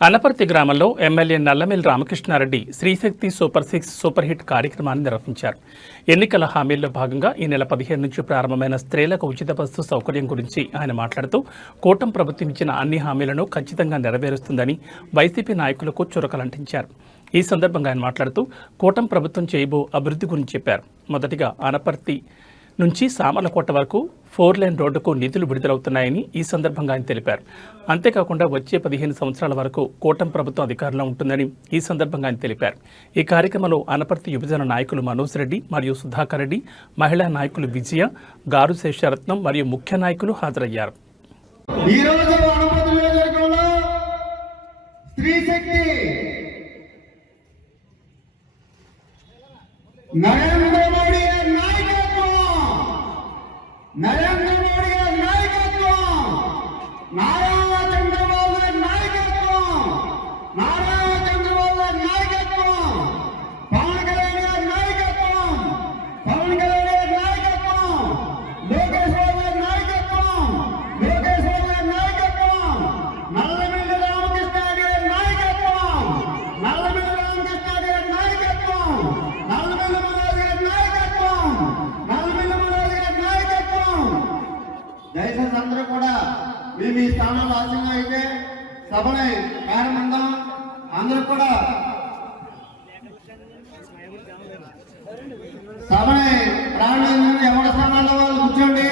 అనపర్తి గ్రామంలో MLA Nallamilli Ramakrishna Reddy Sri Shakti super six super hit కార్యక్రమాన్ని నిర్వహించారు. ఎన్నికల హామీల్లో భాగంగా ఈ నెల పదిహేను నుంచి ప్రారంభమైన స్త్రీలకు ఉచిత బస్సు సౌకర్యం గురించి ఆయన మాట్లాడుతూ కూటమి ప్రభుత్వం ఇచ్చిన అన్ని హామీలను ఖచ్చితంగా నెరవేరుస్తుందని వైసీపీ నాయకులకు చురకలంటించారు. ఈ సందర్భంగా ఆయన మాట్లాడుతూ కూటమి ప్రభుత్వం చేయబో అభివృద్ధి గురించి చెప్పారు. మొదటిగా అనపర్తి నుంచి సామర్లకోట వరకు ఫోర్ లైన్ రోడ్డుకు నిధులు విడుదలవుతున్నాయని ఈ సందర్భంగా ఆయన తెలిపారు. అంతేకాకుండా వచ్చే పదిహేను సంవత్సరాల వరకు కూటమి ప్రభుత్వం అధికారంలో ఉంటుందని ఈ సందర్భంగా ఆయన తెలిపారు. ఈ కార్యక్రమంలో అనపర్తి యువజన నాయకులు మనోజ్ రెడ్డి మరియు సుధాకర్ రెడ్డి మహిళా నాయకులు విజయ గారు శేషరత్నం మరియు ముఖ్య నాయకులు హాజరయ్యారు. నరేంద్ర నరేంద్ర దయచేసి అందరూ కూడా మీ మీ స్థానాలు ఆశంగా అయితే సభలై కారణంగా అందరూ కూడా సభలై ప్రాణ ఎవరి స్థానాల్లో వాళ్ళు కూర్చోండి.